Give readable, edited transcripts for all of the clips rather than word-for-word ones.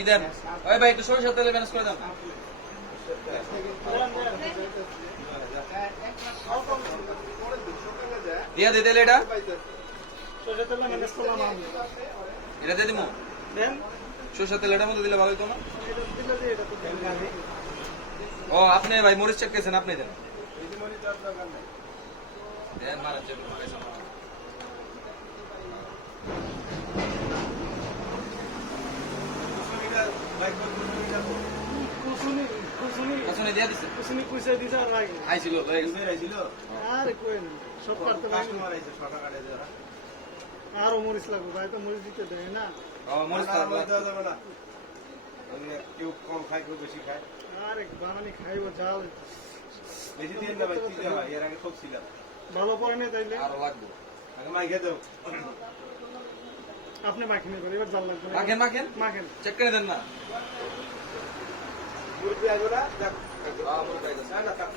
Eden ওই ভাই একটু সরিষার তেলে ম্যানেজ করে দেন। দিয়া দে তেলে এটা এটা দিয়ে দিমু। সরিষার তেল এটার মধ্যে দিলে ভালো হতো না? ও আপনি ভাই মরিচ চেকেছেন, আপনি দেন দেন মারা চেক করেছেন। কুসুনি দিয়া দিছে, কুসুনি পয়সা দিছে আর রাখি আইছিল আইছিল আরে কই না সব কাটতে কাস্টমার আইছে ছটা কাটে দেওয়া আরো মরিচ লাগবে ভাই, তো মরিচ দিতে দেয় না। ও মরিচ আর মরিচ দেওয়া যাবে না। ওই কেউ কম খায় কেউ বেশি খায়। আরে বানানি খাইবো জাল বেশি দিন না ভাই দিতে হয়, এর আগে সব ছিল। ভালো পড়ে না তাইলে আরো লাগবে। আগে মাইকে দাও। আপনি মাখি নেবেন, এবার জাল লাগবে না। মাখেন মাখেন মাখেন চেক করে দেন না। মুরগি আগোরা দেখ না না কাট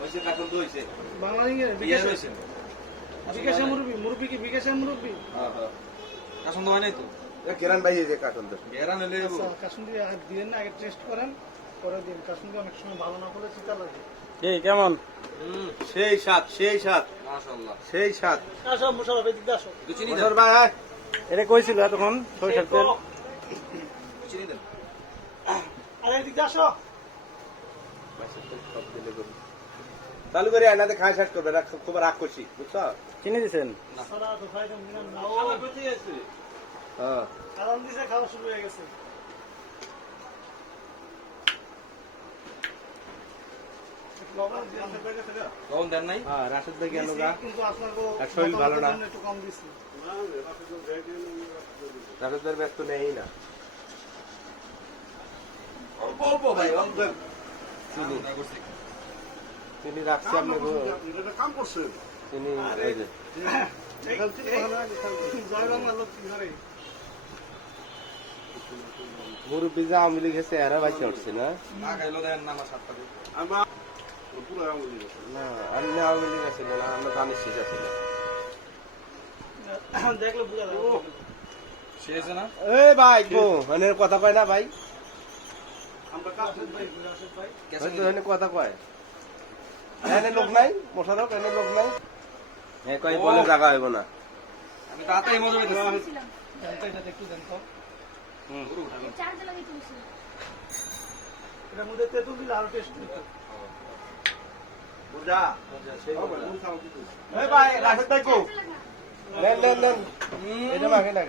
হইছে কাটন তো হইছে বাঙালি বিকাশ হইছে বিকাশে মুরব্বি, মুরব্বি কি বিকাশে মুরব্বি? হ্যাঁ হ্যাঁ পছন্দ হয় নাই তো এ কেরান ভাই এই যে কাটন তো গেরান হলে আচ্ছা কাশুন দিয়ে আগে দিন না, আগে টেস্ট করেন পরে দিন। কাশুন দিয়ে অনেক সময় ভালো না করলে চিন্তা লাগে। এই কেমন? সেই স্বাদ মাশাআল্লাহ সেই স্বাদ আসো মুশারফ এদিকে আসো। একটু চিনি বছর দেন, ভাই আয় এটা কইছিল এতক্ষণ সরিষার তেল। চিনি দেন। আরে এদিকে আসো। চালু করে আয়নাতে খাই শেষ করবে, খুব রাগ করছি বুঝছো? চিনি দিছেন? সারা তো খাই দাম নিলাম না। ও হ্যাঁ আরাম দিছে, খাওয়া শুরু হয়ে গেছে। লবণ দিলাম। লবণ দেন নাই? হ্যাঁ রাশেদ ভাই গেল গা কিন্তু আপনার আর শরীর ভালো না। একটু কম দিছি। রাশেদ ভাই ব্যস্ত নেই না অল্প অল্প ভাই অল্প। তিনি রাখছি আপনি কাম করছে। তিনি এই যে জয় বাংলা লোক কি করে? মুরব্বী যে আওয়ামী লীগ এসে এরা বাইসে উঠছে না না খাইলো দেন না আমার সাতটা দিন। না আমি আওয়ামী লীগ আসছিল না, আমরা ধানের শেষ আসছিল। দেখলে বুঝা যাবে। সে আছে না? এ ভাই গো মানে কথা কয় না ভাই, আমরা কাশেদ ভাই, কাশেদ ভাই। কেসে হয়তো এনে কথা কয়। এনে লোক নাই মোশারফ, এনে লোক নাই, এ কয় বলে জায়গা হইব না। আমি তাতেই মজা পেতেছি। এটা একটু দেন তো। চার্জ লাগিয়ে তুলছি। এটার মধ্যে তেঁতুল দিলে আরো টেস্ট হতো। বুঝা এ ভাই রাশেদ ভাই গো চার্জ লাগা। নেন নেন নেন এটা মাখে না।